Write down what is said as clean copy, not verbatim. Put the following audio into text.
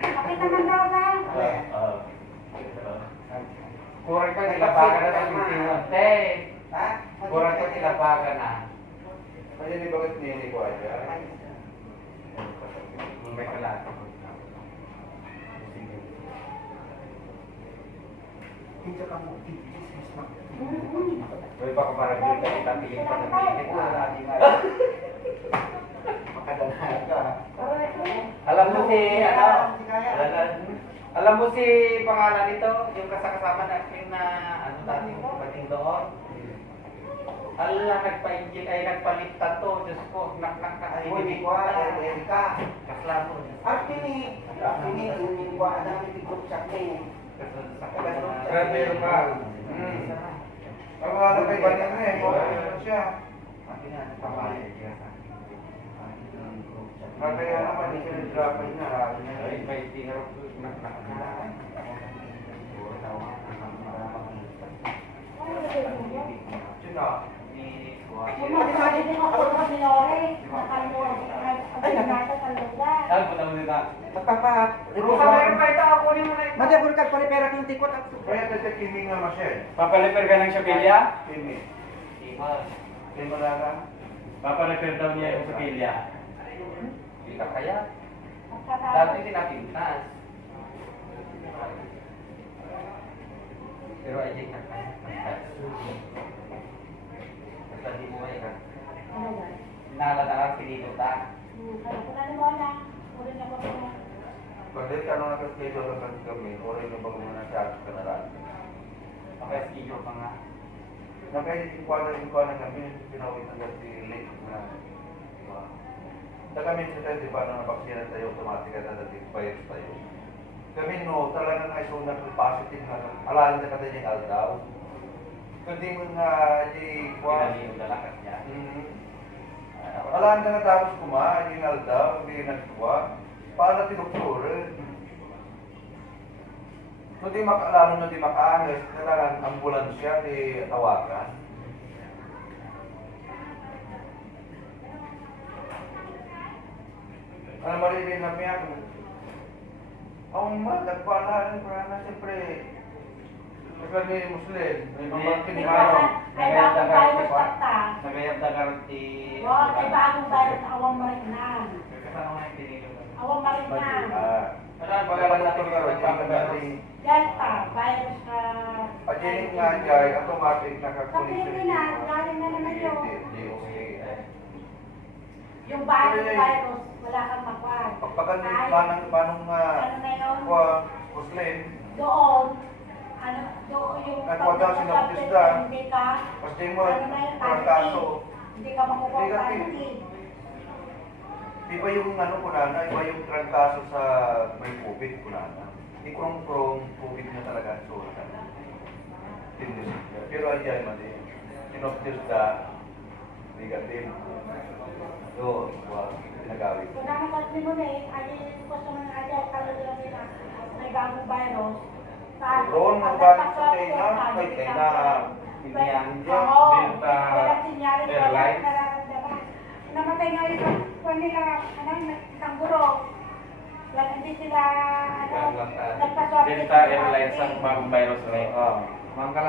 Bakit naman daw na? Kurang pa nilabagan na ng bitiwan. Kurang pa nilabagan na. Kaya ni bakit nini ko aja? May kalata. Hindi ka mo Uy, baka parang yun kasi tapiling pa ng pilit. lagi nga. Makadanahan ka. Alam mo si, alam mo si pangalan nito, yung kasama natin na, ano dating pating doon? Ala, nagpa-injil ay nagpalitan to, Diyos ko, Ay, hindi ko Erika. Kaslamo. Artini ko ada ni ikut sakni. Grabe yung ka. Ang ano kay banyan na eh, siya. Kaya naman hindi siya nag-drop na rami na. Ay, may tinarap ko nakakalaan. Sino? Sabi din ako sa Minore, nasa Kaluga. Ay, punta mo dito. Madapur ka pare pera kang tikot at Kaya ito sa kimi nga masyel. Papaliper ka ng Shopilya? Kimi. Iman. Kimi na lang. Papaliper daw niya yung Shopilya. Kita kaya? Dati tinapintas. Pero ay na kaya. Basta di mo ay ka. Nalala pinito ta. Pagdating ka nung nag-schedule ka kami, oray yung bago mo na siya sa kanalaan. Naka-schedule pa nga. Nakaisip ko na kami, pinawit na si Lake na. Sa kami sa di ba nang nabaksinan tayo, automatic at nadating virus tayo. Kami no, talagang ay so positive na alalan na kata yung aldaw. Kundi mo nga di kwa. Pinali yung dalakas niya. Alalan na tapos kumain yung aldaw, hindi nagkuha. Paano tinukturin? Kung di lalo na di makaangas, kailangan ambulansya di tawagan. Ano maririnig namin ako? Ang nagpalahan para na siyempre. Kasi ni Muslim, may mga kinimano. Ay bagong virus takta. Nagayap na karanti. Ay bagong virus awang marinan. Kasama nga yung pinilo. Awang marinan. Ano ang pagkalan natin Ito yung pagkalan? Delta, virus ka. Pagkiling nga dyan, automatic Sa nakakulit. Pilipinas, galing na naman yun. Yung Ano virus, wala kang makuha. Pagpagan Ay, manong ano na yun? Muslim, Doon, doon yung Nagwada si Baptista. hindi ka, pasti mo, ano na yun, parang kaso. hindi ka makukuha Negative. quarantine. Iba yung kunana, iba yung trangkaso sa may COVID kunana. Hindi kurong COVID na talaga ang sulat. Pero ayan man din. Sinoptis na negative. So, nagawin. Kung naman mo na eh, ay ko sa mga ayaw, kala nila nila, may bagong virus. Ron, ang galing sa China, kay China, Indian, Oo, Delta walang sinyari, walang Airlines. nararamdaman. Namatay nga yung kung nila, isang guro. Hindi sila, nagpaswap. Delta Airlines ang bagong virus na yun. Ma'am ka lang.